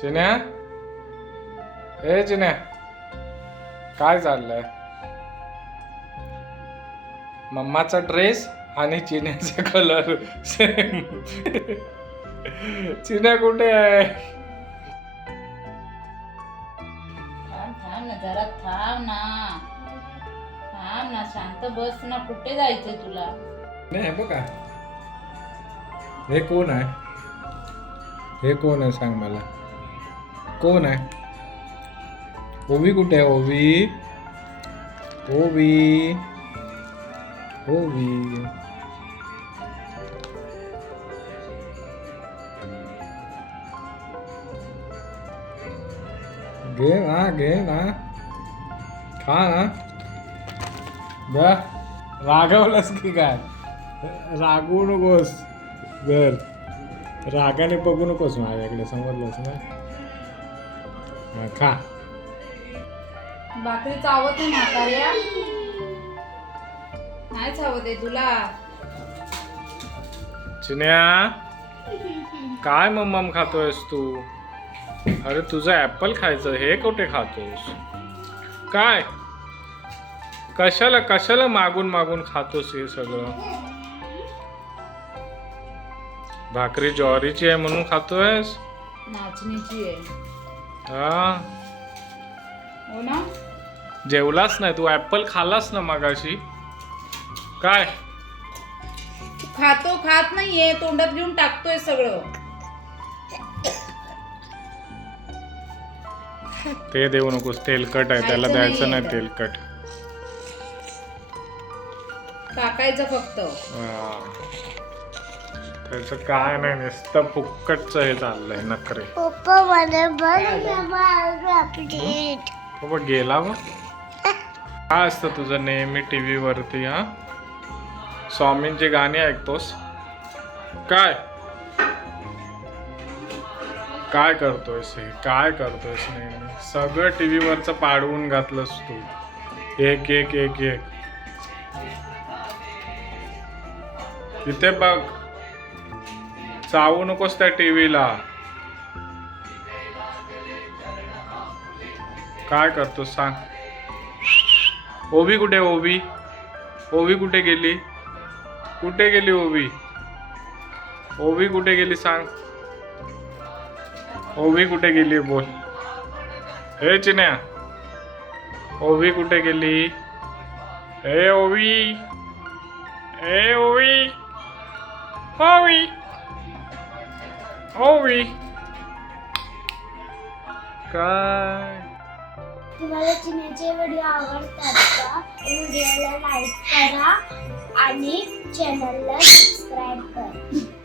चिन्या, ए चिन्या, काय चाललंय? मम्माचा ड्रेस आणि चिन्याचा कलर सेम. चिन्या कुठे आहे? थांब ना जरा, थांब ना, शांत बस ना. कुठे जायचंय तुला? नाही बघा, हे कोण आहे? हे कोण आहे सांग मला, कोण आहे? ओवी कुठे आहे? ओवी, ओवी, ओवी. घे ना, खा ना. ब रागवलंस की काय? रागवू नकोस घर, रागाने बघू नकोस माझ्याकडे, समजलंस ना? खा. भाकरी चावत आहे म्हाताऱ्या? नाही चावत आहे तुला? चिन्या, काय मम्मम खातोयस तू? अरे तुझं ऍपल खायचं, हे कुठे खातोस? काय कशाला मागून मागून खातोस हे सगळं? भाकरी ज्वारीची आहे म्हणून खातोयस? नाचणीची आहे. हा, हो ना? जेवलास नाही तू? ऍपल खाल्लास ना मगाशी? काय तू खात नाहीये, तोंडात घेऊन टाकतोय सगळं. ते देऊ नकोस, तेलकट आहे, त्याला द्यायचं नाही तेलकट. टाकायचं फक्त. त्याचं काय नाही, नुसतं फुक्कटचं हे चाललंय नखरे. पप्पा मला बाबा गेला मग. काय असतं तुझं नेहमी टीव्ही वरती? हा, स्वामींची गाणी ऐकतोस काय? काय करतोयस हे? काय करतोयस नेहमी? सगळं टीव्ही वरचं पाडवून घातलंस तू, एक एक एक एक. इथे बघ, चावू नकोस त्या टीव्हीला. काय करतोस सांग? ओवी कुठे? ओवी, ओवी कुठे गेली? कुठे गेली ओवी? ओवी कुठे गेली सांग? ओवी कुठे गेली बोल. हे चिन्या, ओवी कुठे गेली? ए ओवी, ए ओवी, ओवी, ओवी. काय? तुम्हाला चिन्याचे व्हिडिओ आवडतात का? व्हिडिओला लाईक करा आणि चॅनलला सबस्क्राईब करा.